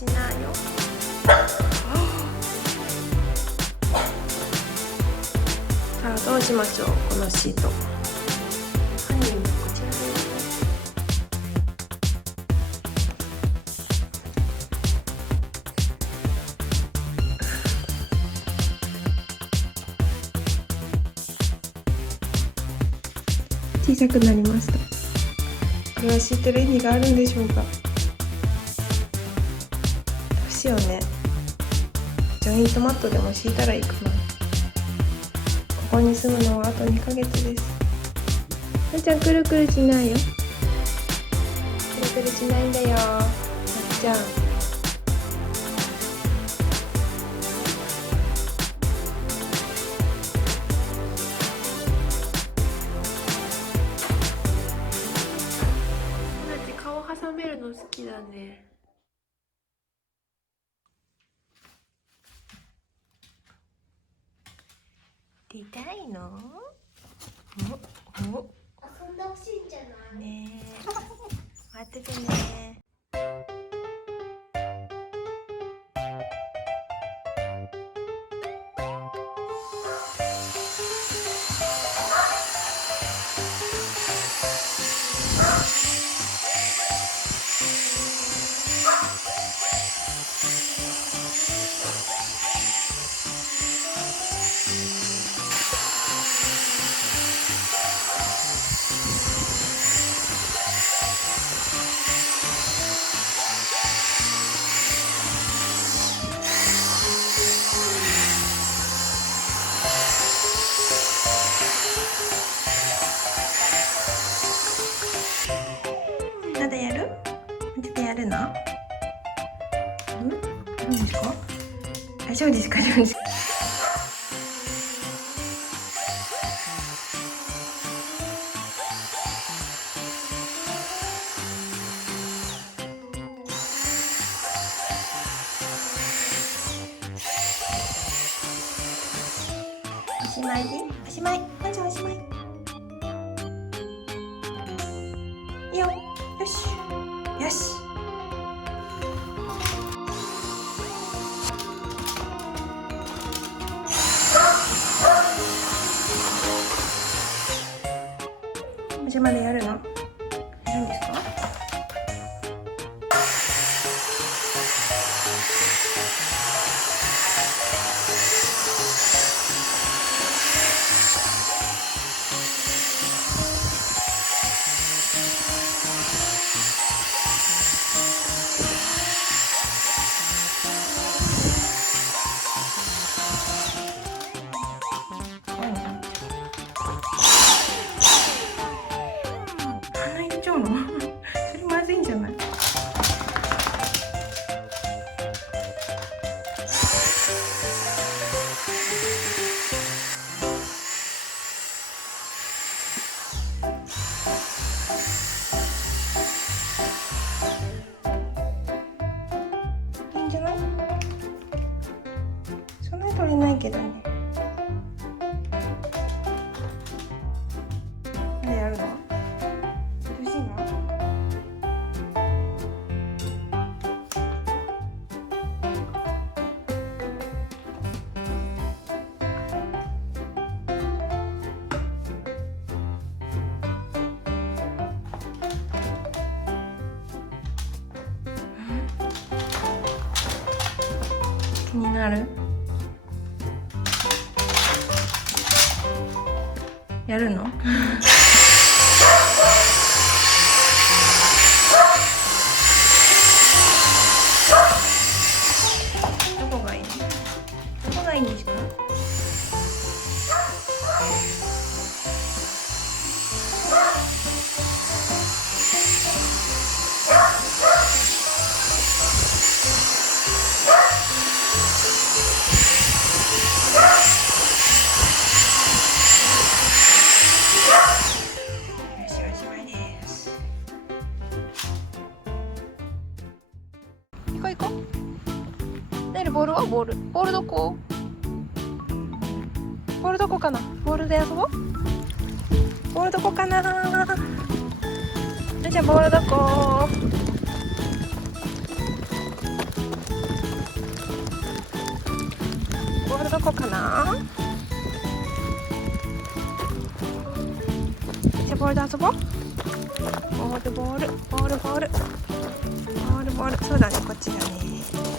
しないよ。さあどうしましょう、このシート。犯人はこちらです。小さくなりました。これは知ってる意味があるんでしょうか。しようね。ジョイントマットでも敷いたらいいかな。ここに住むのはあと2ヶ月です。なっちゃんくるくるしないよ。くるくるしないんだよ。なっちゃん。なっち顔挟めるの好きだね。出たいの？遊んでほしいんじゃない？ねえ、待っててね。まだやる？まだやるの？何ですか？大丈夫ですか？大丈夫ですか？おしまいで？おしまい。まずおしまい。いいよ。よし。よし。じゃあまだやるの？やるんですか？鼻入れちゃうの？それまずいんじゃない？いいんじゃない？そんなに取れないけどね。まだやるの？どうしてんの？気になる？やるの？どこがいいの？どこがいいんですか？行こう行こう。ねるボールはボールどこ？ボーールどこかな。ボールで遊ぼう。ボールどこかな。じゃあボールどこ。ボールどこかな。じゃあボールで遊ぼう。ボールボールボールボールボールボール。そうだね、こっちだね。